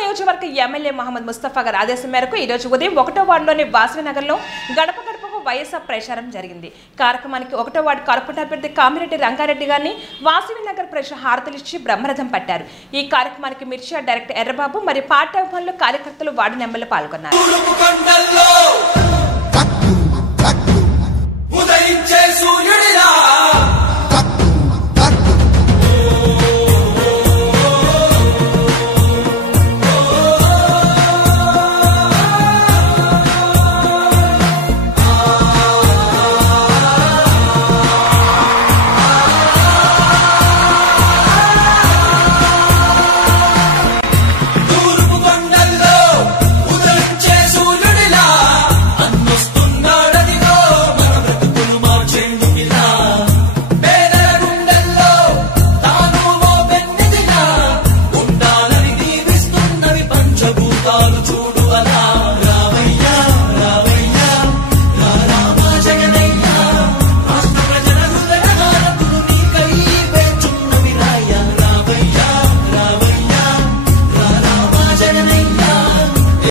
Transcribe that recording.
నియోజకవర్గ ఎమ్మెల్యే మహమ్మద్ ముస్తఫా గారి ఆదేశం మేరకు ఈ రోజు ఉదయం 1వ వార్డులోని వాసవినగర్లో గడప గడపకు వైఎస్ఆర్ ప్రచారం జరిగింది. కార్యక్రమానికి 1వ వార్డు కార్పొరేటర్ అభ్యర్థి కామిరెడ్డి రంగారెడ్డి గారిని వాసవినగర్ ప్రజలు హారతలిచ్చి బ్రహ్మరథం పట్టారు. ఈ కార్యక్రమానికి మిర్చియా డైరెక్టర్ ఎర్రబాబు మరియు పార్టీ అభిమానులు కార్యకర్తలు వార్డు నెంబర్లు పాల్గొన్నారు. ఉదయించే సూర్యుడిలా